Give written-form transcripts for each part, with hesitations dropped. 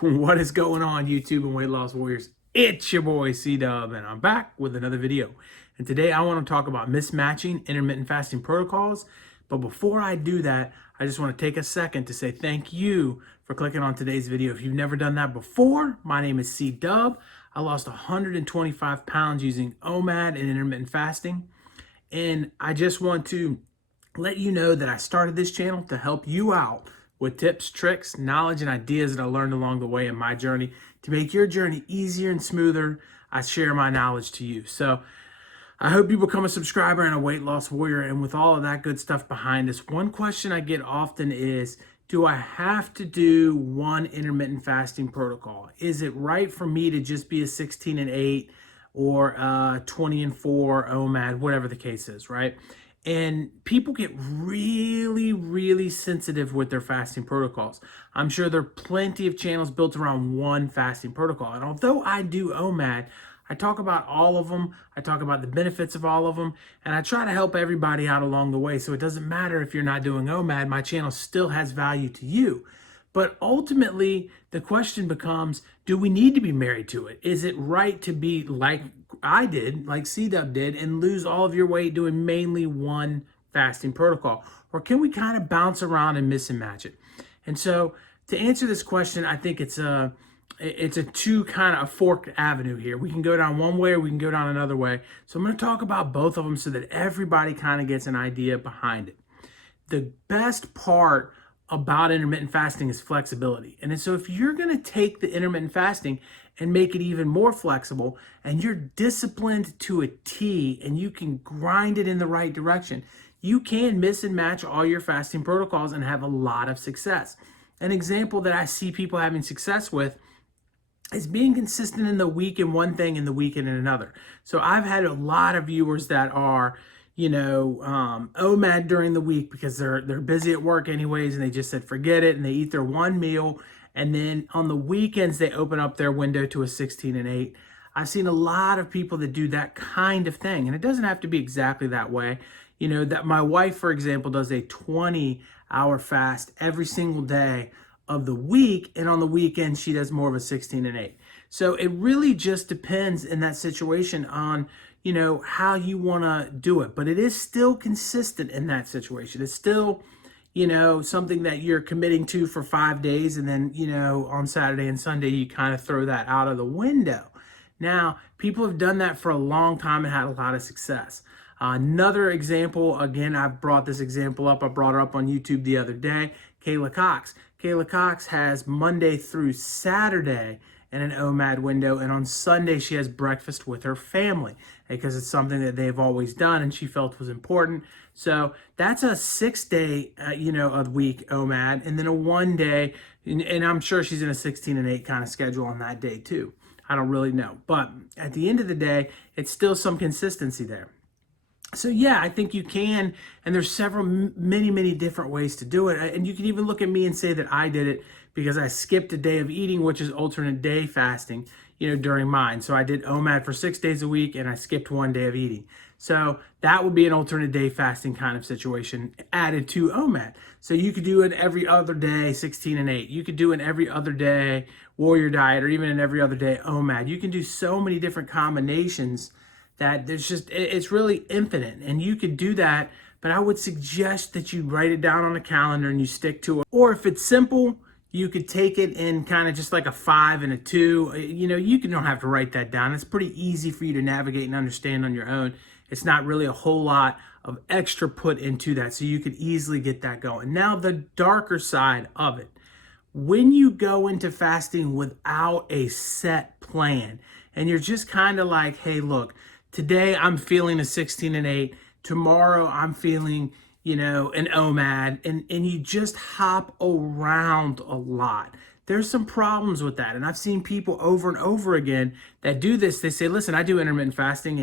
What is going on, YouTube and weight loss warriors? It's your boy C-Dub, and I'm back with another video. And today I want to talk about mismatching intermittent fasting protocols. But before I do that, I just want to take a second to say thank you for clicking on today's video. If you've never done that before, my name is C-Dub. I lost 125 pounds using OMAD and intermittent fasting. And I just want to let you know that I started this channel to help you out with tips, tricks, knowledge, and ideas that I learned along the way in my journey to make your journey easier and smoother. I share my knowledge to you. So I hope you become a subscriber and a weight loss warrior. And with all of that good stuff behind us, one question I get often is, do I have to do one intermittent fasting protocol? Is it right for me to just be a 16 and 8 or 20 and 4 OMAD, whatever the case is, right? And people get really sensitive with their fasting protocols. I'm sure there are plenty of channels built around one fasting protocol. And although I do OMAD, I talk about all of them. I talk about the benefits of all of them. And I try to help everybody out along the way. So it doesn't matter if you're not doing OMAD, my channel still has value to you. But ultimately, the question becomes, do we need to be married to it? Is it right to be like I did, like C-Dub did, and lose all of your weight doing mainly one fasting protocol? Or can we kind of bounce around and mix and match it? And so to answer this question, I think it's a two kind of a forked avenue here. We can go down one way or we can go down another way. So I'm going to talk about both of them so that everybody kind of gets an idea behind it. The best part about intermittent fasting is flexibility. And so if you're going to take the intermittent fasting and make it even more flexible, and you're disciplined to a T and you can grind it in the right direction, you can mix and match all your fasting protocols and have a lot of success. An example that I see people having success with is being consistent in the week in one thing and the weekend in another. So I've had a lot of viewers that are OMAD during the week because they're busy at work anyways, and they just said forget it, and they eat their one meal, and then on the weekends they open up their window to a 16 and 8. I've seen a lot of people that do that kind of thing, and it doesn't have to be exactly that way. That my wife, for example, does a 20-hour fast every single day of the week, and on the weekend she does more of a 16 and 8. So it really just depends in that situation on how you want to do it, but it is still consistent in that situation. It's still something that you're committing to for 5 days, and then on Saturday and Sunday you kind of throw that out of the window. Now, people have done that for a long time and had a lot of success. Another example, again, I've brought this example up. I brought her up on YouTube the other day. Kayla Cox. Kayla Cox has Monday through Saturday in an OMAD window, and on Sunday she has breakfast with her family because it's something that they've always done and she felt was important. So that's a 6-day, a week OMAD, and then a 1 day, and I'm sure she's in a 16 and 8 kind of schedule on that day too. I don't really know, but at the end of the day, it's still some consistency there. So yeah, I think you can, and there's many different ways to do it. And you can even look at me and say that I did it because I skipped a day of eating, which is alternate day fasting, during mine. So I did OMAD for 6 days a week and I skipped 1 day of eating. So that would be an alternate day fasting kind of situation added to OMAD. So you could do it every other day, 16 and 8. You could do it every other day, warrior diet, or even an every other day OMAD. You can do so many different combinations that it's really infinite, and you could do that, but I would suggest that you write it down on a calendar and you stick to it. Or if it's simple, you could take it in kind of just like a 5 and a 2. You don't have to write that down. It's pretty easy for you to navigate and understand on your own. It's not really a whole lot of extra put into that, so you could easily get that going. Now, the darker side of it, when you go into fasting without a set plan, and you're just kind of like, hey, look, today I'm feeling a 16 and 8. Tomorrow I'm feeling, an OMAD, and you just hop around a lot. There's some problems with that. And I've seen people over and over again that do this. They say, listen, I do intermittent fasting,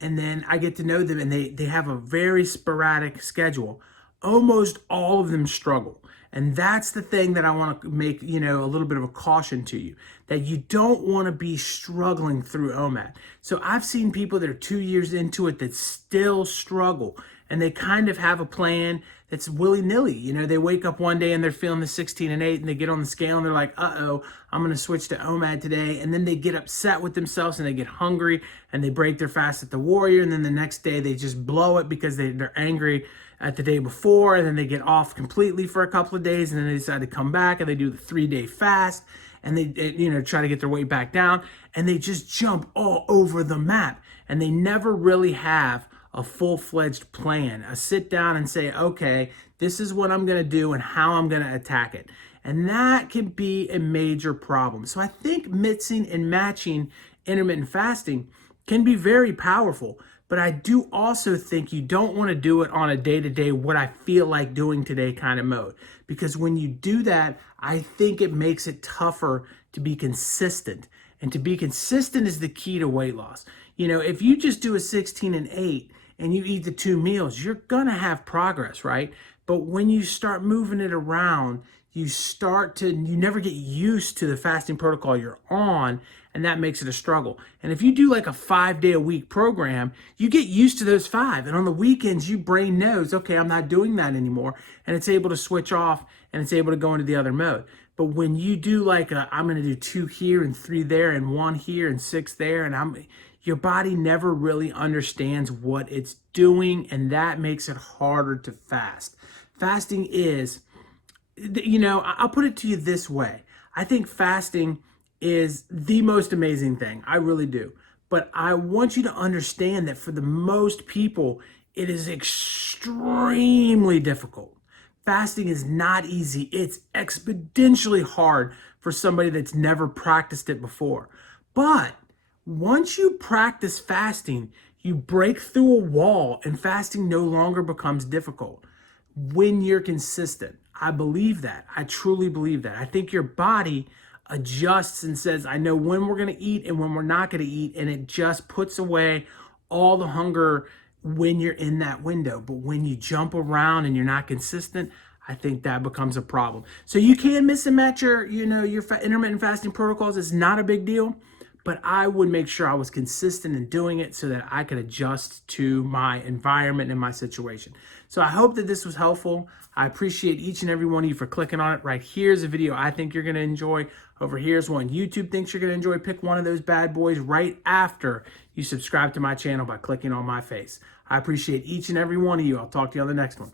and then I get to know them, and they have a very sporadic schedule. Almost all of them struggle. And that's the thing that I want to make, a little bit of a caution to you, that you don't want to be struggling through OMAD. So I've seen people that are 2 years into it that still struggle. and they kind of have a plan that's willy-nilly. You know, they wake up one day and they're feeling the 16 and 8, and they get on the scale and they're like, uh-oh, I'm going to switch to OMAD today. And then they get upset with themselves and they get hungry and they break their fast at the Warrior. And then the next day they just blow it because they're angry at the day before. And then they get off completely for a couple of days. And then they decide to come back and they do the 3-day fast. And they, you know, try to get their weight back down. And they just jump all over the map. And they never really have a full-fledged plan, a sit down and say, okay, this is what I'm going to do and how I'm going to attack it. And that can be a major problem. So I think mixing and matching intermittent fasting can be very powerful. But I do also think you don't want to do it on a day-to-day, what I feel like doing today kind of mode. Because when you do that, I think it makes it tougher to be consistent. And to be consistent is the key to weight loss. You know, if you just do a 16 and 8 and you eat the 2 meals, you're gonna have progress, right? But when you start moving it around, you never get used to the fasting protocol you're on, and that makes it a struggle. And if you do like a 5-day-a-week program, you get used to those 5. And on the weekends, your brain knows, okay, I'm not doing that anymore. And it's able to switch off and it's able to go into the other mode. But when you do like I'm going to do 2 here and 3 there and 1 here and 6 there, and your body never really understands what it's doing, and that makes it harder to fast. Fasting is, you know, I'll put it to you this way. I think fasting is the most amazing thing. I really do. But I want you to understand that for the most people, it is extremely difficult. Fasting is not easy. It's exponentially hard for somebody that's never practiced it before. But once you practice fasting, you break through a wall and fasting no longer becomes difficult when you're consistent. I believe that. I truly believe that. I think your body adjusts and says, I know when we're going to eat and when we're not going to eat, and it just puts away all the hunger when you're in that window. But when you jump around and you're not consistent, I think that becomes a problem. So you can miss and match your intermittent fasting protocols. It's not a big deal, but I would make sure I was consistent in doing it so that I could adjust to my environment and my situation. So I hope that this was helpful. I appreciate each and every one of you for clicking on it. Right here's a video I think you're going to enjoy. Over here's one YouTube thinks you're going to enjoy. Pick one of those bad boys right after you subscribe to my channel by clicking on my face. I appreciate each and every one of you. I'll talk to you on the next one.